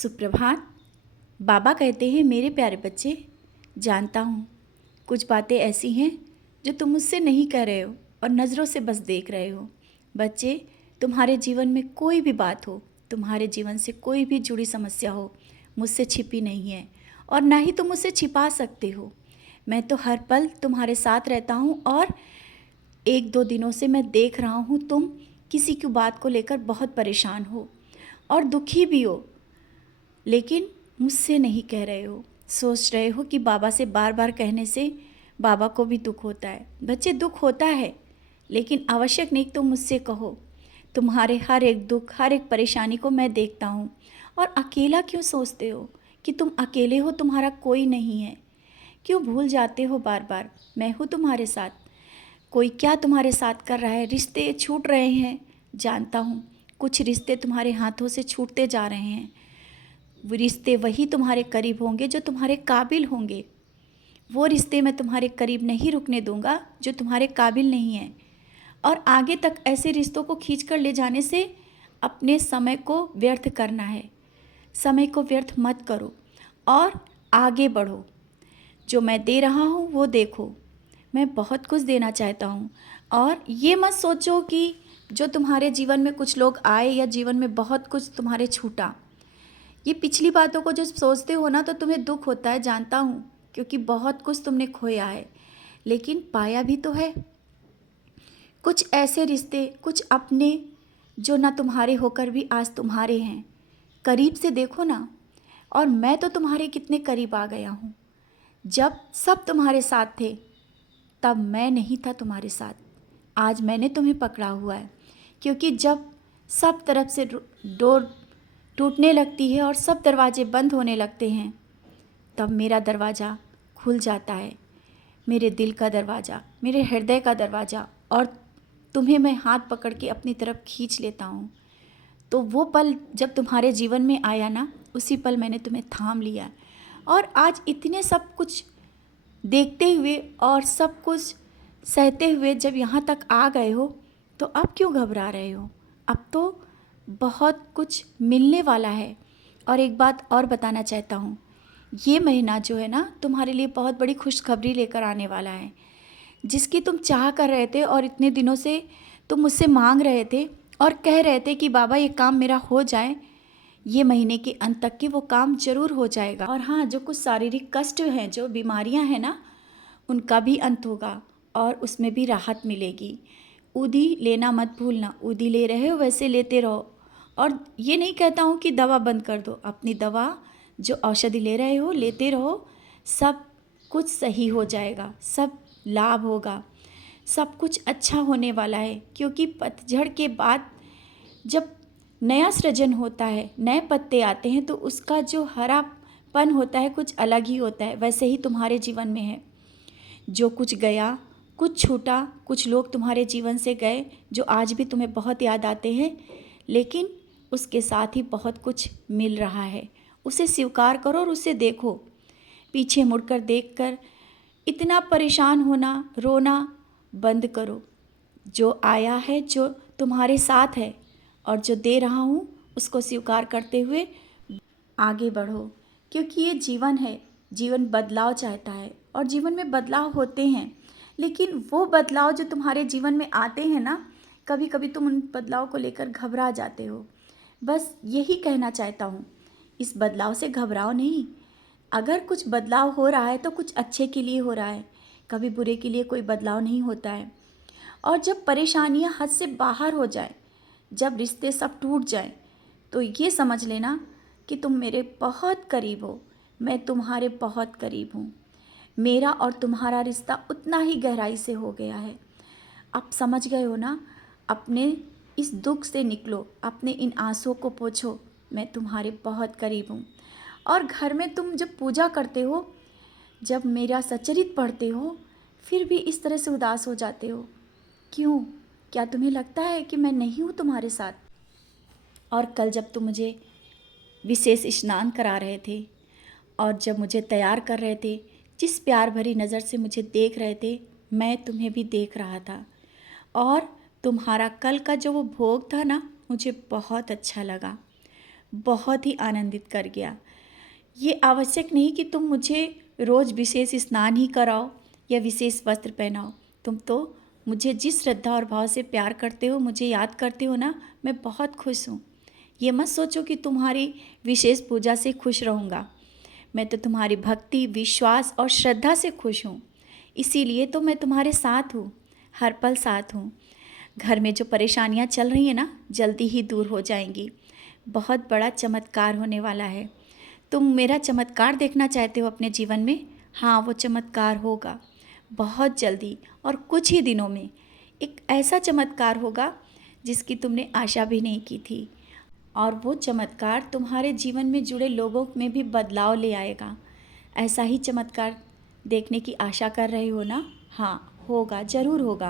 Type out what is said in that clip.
सुप्रभात। बाबा कहते हैं, मेरे प्यारे बच्चे, जानता हूँ कुछ बातें ऐसी हैं जो तुम मुझसे नहीं कह रहे हो और नज़रों से बस देख रहे हो। बच्चे, तुम्हारे जीवन में कोई भी बात हो, तुम्हारे जीवन से कोई भी जुड़ी समस्या हो, मुझसे छिपी नहीं है और ना ही तुम मुझसे छिपा सकते हो। मैं तो हर पल तुम्हारे साथ रहता हूँ और एक दो दिनों से मैं देख रहा हूँ तुम किसी की बात को लेकर बहुत परेशान हो और दुखी भी हो, लेकिन मुझसे नहीं कह रहे हो। सोच रहे हो कि बाबा से बार बार कहने से बाबा को भी दुख होता है। बच्चे, दुख होता है, लेकिन आवश्यक नहीं तुम मुझसे कहो। तुम्हारे हर एक दुख, हर एक परेशानी को मैं देखता हूँ। और अकेला क्यों सोचते हो कि तुम अकेले हो, तुम्हारा कोई नहीं है? क्यों भूल जाते हो बार बार? मैं हूँ तुम्हारे साथ। कोई क्या तुम्हारे साथ कर रहा है? रिश्ते छूट रहे हैं, जानता हूँ। कुछ रिश्ते तुम्हारे हाथों से छूटते जा रहे हैं। वो रिश्ते वही तुम्हारे करीब होंगे जो तुम्हारे काबिल होंगे। वो रिश्ते मैं तुम्हारे करीब नहीं रुकने दूंगा जो तुम्हारे काबिल नहीं है। और आगे तक ऐसे रिश्तों को खींच कर ले जाने से अपने समय को व्यर्थ करना है। समय को व्यर्थ मत करो और आगे बढ़ो। जो मैं दे रहा हूँ वो देखो। मैं बहुत कुछ देना चाहता हूँ। और ये मत सोचो कि जो तुम्हारे जीवन में कुछ लोग आए या जीवन में बहुत कुछ तुम्हारे छूटा। ये पिछली बातों को जो सोचते हो ना, तो तुम्हें दुख होता है, जानता हूँ, क्योंकि बहुत कुछ तुमने खोया है, लेकिन पाया भी तो है। कुछ ऐसे रिश्ते, कुछ अपने जो ना तुम्हारे होकर भी आज तुम्हारे हैं। करीब से देखो ना। और मैं तो तुम्हारे कितने करीब आ गया हूँ। जब सब तुम्हारे साथ थे तब मैं नहीं था तुम्हारे साथ। आज मैंने तुम्हें पकड़ा हुआ है, क्योंकि जब सब तरफ से डोर टूटने लगती है और सब दरवाजे बंद होने लगते हैं, तब मेरा दरवाज़ा खुल जाता है। मेरे दिल का दरवाज़ा, मेरे हृदय का दरवाज़ा, और तुम्हें मैं हाथ पकड़ के अपनी तरफ खींच लेता हूँ। तो वो पल जब तुम्हारे जीवन में आया ना, उसी पल मैंने तुम्हें थाम लिया। और आज इतने सब कुछ देखते हुए और सब कुछ सहते हुए जब यहाँ तक आ गए हो, तो अब क्यों घबरा रहे हो? अब तो बहुत कुछ मिलने वाला है। और एक बात और बताना चाहता हूँ, ये महीना जो है ना, तुम्हारे लिए बहुत बड़ी खुशखबरी लेकर आने वाला है, जिसकी तुम चाह कर रहे थे और इतने दिनों से तुम मुझसे मांग रहे थे और कह रहे थे कि बाबा ये काम मेरा हो जाए। ये महीने के अंत तक के वो काम जरूर हो जाएगा। और हाँ, जो कुछ शारीरिक कष्ट हैं, जो बीमारियां हैं ना, उनका भी अंत होगा और उसमें भी राहत मिलेगी। उदी लेना मत भूलना। उदी ले रहे हो वैसे लेते रहो। और ये नहीं कहता हूँ कि दवा बंद कर दो। अपनी दवा, जो औषधि ले रहे हो, लेते रहो। सब कुछ सही हो जाएगा, सब लाभ होगा, सब कुछ अच्छा होने वाला है। क्योंकि पतझड़ के बाद जब नया सृजन होता है, नए पत्ते आते हैं, तो उसका जो हरापन होता है कुछ अलग ही होता है। वैसे ही तुम्हारे जीवन में है। जो कुछ गया, कुछ छूटा, कुछ लोग तुम्हारे जीवन से गए जो आज भी तुम्हें बहुत याद आते हैं, लेकिन उसके साथ ही बहुत कुछ मिल रहा है। उसे स्वीकार करो और उसे देखो। पीछे मुड़कर देखकर इतना परेशान होना, रोना बंद करो। जो आया है, जो तुम्हारे साथ है और जो दे रहा हूँ, उसको स्वीकार करते हुए आगे बढ़ो। क्योंकि ये जीवन है, जीवन बदलाव चाहता है और जीवन में बदलाव होते हैं। लेकिन वो बदलाव जो तुम्हारे जीवन में आते हैं ना, कभी कभी तुम उन बदलाव को लेकर घबरा जाते हो। बस यही कहना चाहता हूँ, इस बदलाव से घबराओ नहीं। अगर कुछ बदलाव हो रहा है तो कुछ अच्छे के लिए हो रहा है। कभी बुरे के लिए कोई बदलाव नहीं होता है। और जब परेशानियां हद से बाहर हो जाए, जब रिश्ते सब टूट जाए, तो ये समझ लेना कि तुम मेरे बहुत करीब हो। मैं तुम्हारे बहुत करीब हूँ। मेरा और तुम्हारा रिश्ता उतना ही गहराई से हो गया है। अब समझ गए हो ना? अपने इस दुख से निकलो, अपने इन आंसुओं को पोंछो। मैं तुम्हारे बहुत करीब हूँ। और घर में तुम जब पूजा करते हो, जब मेरा सच्चरित पढ़ते हो, फिर भी इस तरह से उदास हो जाते हो। क्यों? क्या तुम्हें लगता है कि मैं नहीं हूँ तुम्हारे साथ? और कल जब तुम मुझे विशेष स्नान करा रहे थे और जब मुझे तैयार कर रहे थे, जिस प्यार भरी नज़र से मुझे देख रहे थे, मैं तुम्हें भी देख रहा था। और तुम्हारा कल का जो वो भोग था ना, मुझे बहुत अच्छा लगा। बहुत ही आनंदित कर गया। ये आवश्यक नहीं कि तुम मुझे रोज़ विशेष स्नान ही कराओ या विशेष वस्त्र पहनाओ। तुम तो मुझे जिस श्रद्धा और भाव से प्यार करते हो, मुझे याद करते हो ना, मैं बहुत खुश हूँ। ये मत सोचो कि तुम्हारी विशेष पूजा से खुश रहूँगा। मैं तो तुम्हारी भक्ति, विश्वास और श्रद्धा से खुश हूँ। इसीलिए तो मैं तुम्हारे साथ हूँ, हर पल साथ हूँ। घर में जो परेशानियाँ चल रही हैं ना, जल्दी ही दूर हो जाएंगी। बहुत बड़ा चमत्कार होने वाला है। तुम मेरा चमत्कार देखना चाहते हो अपने जीवन में? हाँ, वो चमत्कार होगा बहुत जल्दी, और कुछ ही दिनों में एक ऐसा चमत्कार होगा जिसकी तुमने आशा भी नहीं की थी। और वो चमत्कार तुम्हारे जीवन में जुड़े लोगों में भी बदलाव ले आएगा। ऐसा ही चमत्कार देखने की आशा कर रहे हो ना? हाँ, होगा, ज़रूर होगा।